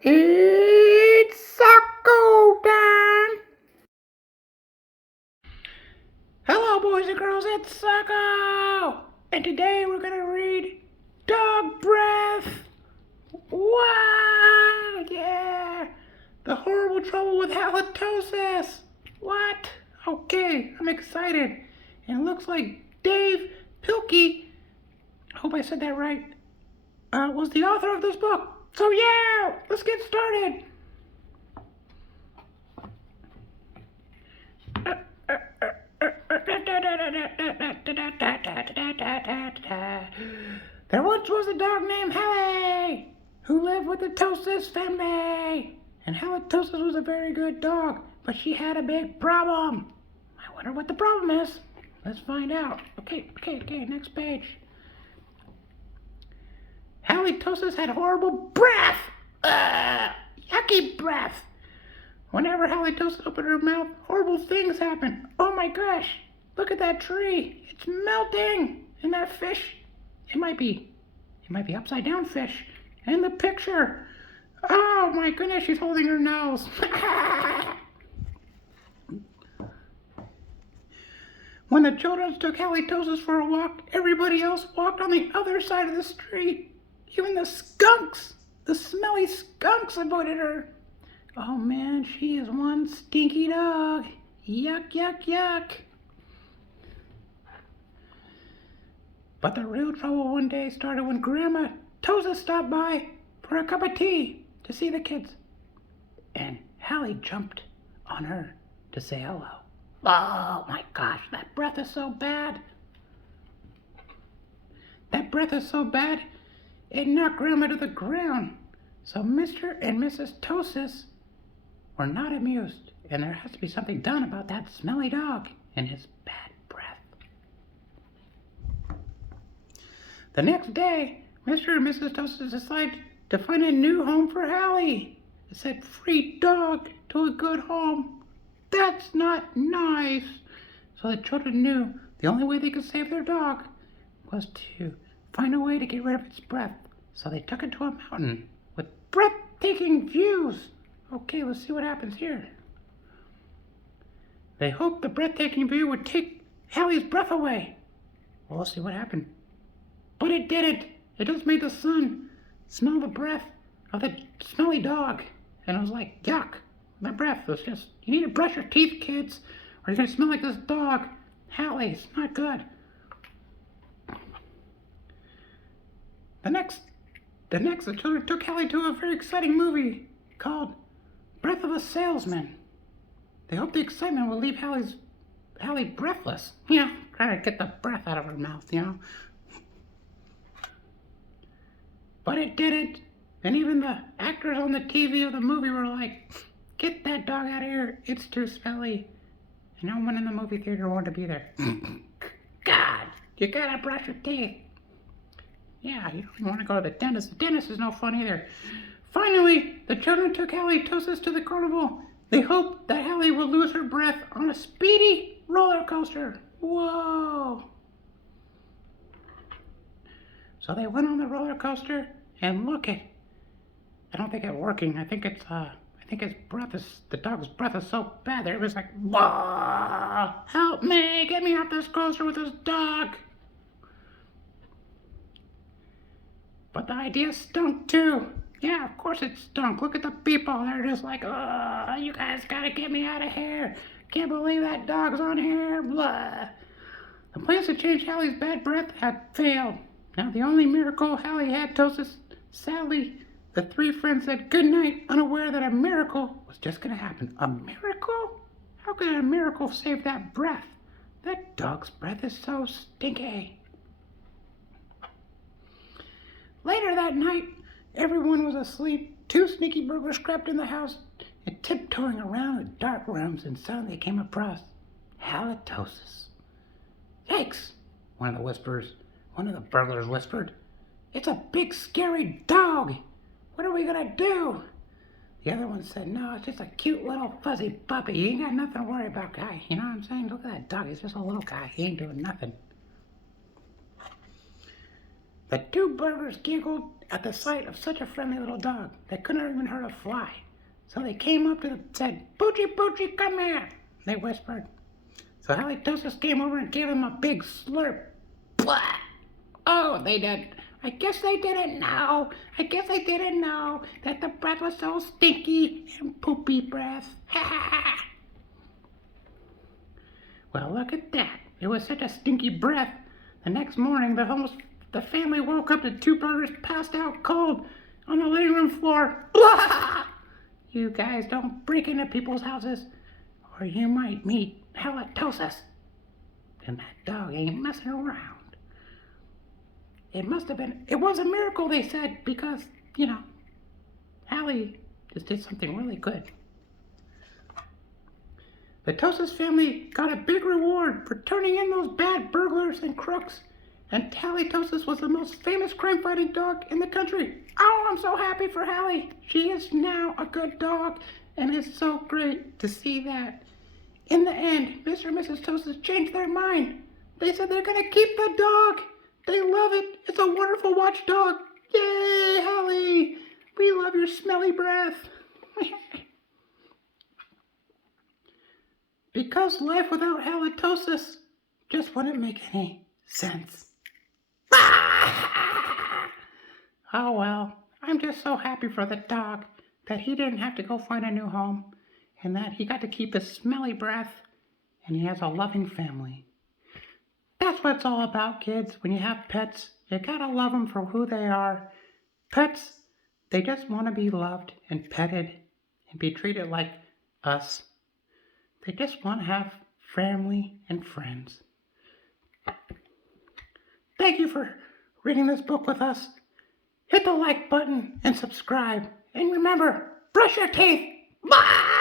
It's Sokco time! Hello, boys and girls, it's Sokco! And today we're gonna read Dog Breath! Wow! Yeah! The horrible trouble with halitosis! What? Okay, I'm excited. And it looks like Dave Pilkey, I hope I said that right, was the author of this book. So yeah, let's get started. There once was a dog named Hallie who lived with the Tosis family. And Halitosis was a very good dog, but she had a big problem. I wonder what the problem is. Let's find out. Okay, next page. Halitosis had horrible breath. Yucky breath. Whenever Halitosis opened her mouth, horrible things happened. Oh my gosh, look at that tree. It's melting. And that fish, it might be upside down fish. And the picture. Oh my goodness, she's holding her nose. When the children took Halitosis for a walk, everybody else walked on the other side of the street. Even the skunks, the smelly skunks avoided her. Oh man, she is one stinky dog. Yuck, yuck, yuck. But the real trouble one day started when Grandma Tosa stopped by for a cup of tea to see the kids. And Hallie jumped on her to say hello. Oh my gosh, that breath is so bad. That breath is so bad, it knocked Grandma to the ground. So Mr. and Mrs. Tosis were not amused, and there has to be something done about that smelly dog and his bad breath. The next day, Mr. and Mrs. Tosis decided to find a new home for Hallie. It said, "Free dog to a good home." That's not nice. So the children knew the only way they could save their dog was to find a way to get rid of its breath. So they took it to a mountain with breathtaking views. Okay, let's see what happens here. They hoped the breathtaking view would take Hallie's breath away. Well, let's see what happened. But it didn't. It just made the sun smell the breath of the smelly dog. And it was like, yuck. That breath was just, you need to brush your teeth, kids, or you're going to smell like this dog. Hallie, it's not good. The children took Hallie to a very exciting movie called Breath of a Salesman. They hoped the excitement would leave Hallie breathless. You know, trying to get the breath out of her mouth, you know. But it didn't. And even the actors on the TV of the movie were like, "Get that dog out of here. It's too smelly." And no one in the movie theater wanted to be there. God, you gotta brush your teeth. Yeah, you don't want to go to the dentist. The dentist is no fun either. Finally, the children took Halitosis to the carnival. They hoped that Hallie would lose her breath on a speedy roller coaster. Whoa! So they went on the roller coaster, and look it. I don't think it's working. I think his breath is, the dog's breath is so bad that it was like, whoa! Help me! Get me off this coaster with this dog! But the idea stunk too. Yeah, of course it stunk. Look at the people. They're just like, oh, you guys gotta get me out of here. Can't believe that dog's on here. Blah. The plans to change Hallie's bad breath had failed. Now the only miracle Hallie had Tosis. Sadly, the three friends said goodnight, unaware that a miracle was just gonna happen. A miracle? How could a miracle save that breath? That dog's breath is so stinky. Later that night, everyone was asleep. Two sneaky burglars crept in the house and tiptoeing around the dark rooms, and suddenly they came across Halitosis. "Yikes!" one of the burglars whispered. "It's a big scary dog. What are we gonna do?" The other one said, "No, it's just a cute little fuzzy puppy. He ain't got nothing to worry about, guy. You know what I'm saying? Look at that dog. He's just a little guy. He ain't doing nothing." The two burglars giggled at the sight of such a friendly little dog. They couldn't even hurt a fly. So they came up to them and said, "Poochie, Poochie, come here," they whispered. So Halitosis came over and gave him a big slurp. Blah! Oh, they did. I guess they didn't know. I guess they didn't know that the breath was so stinky and poopy breath. Ha ha ha! Well, look at that. It was such a stinky breath. The next morning, the family woke up to two burgers passed out cold on the living room floor. Blah! You guys don't break into people's houses, or you might meet halitosis. And that dog ain't messing around. It was a miracle, they said, because, Hallie just did something really good. The Tosis family got a big reward for turning in those bad burglars and crooks, and Halitosis was the most famous crime-fighting dog in the country. Oh, I'm so happy for Hallie. She is now a good dog, and it's so great to see that. In the end, Mr. and Mrs. Tosis changed their mind. They said they're going to keep the dog. They love it. It's a wonderful watchdog. Yay, Hallie! We love your smelly breath. Because life without halitosis just wouldn't make any sense. Oh well, I'm just so happy for the dog that he didn't have to go find a new home and that he got to keep his smelly breath and he has a loving family. That's what it's all about, kids. When you have pets, you gotta love them for who they are. Pets, they just want to be loved and petted and be treated like us. They just want to have family and friends. Thank you for reading this book with us. Hit the like button and subscribe. And remember, brush your teeth. Bye!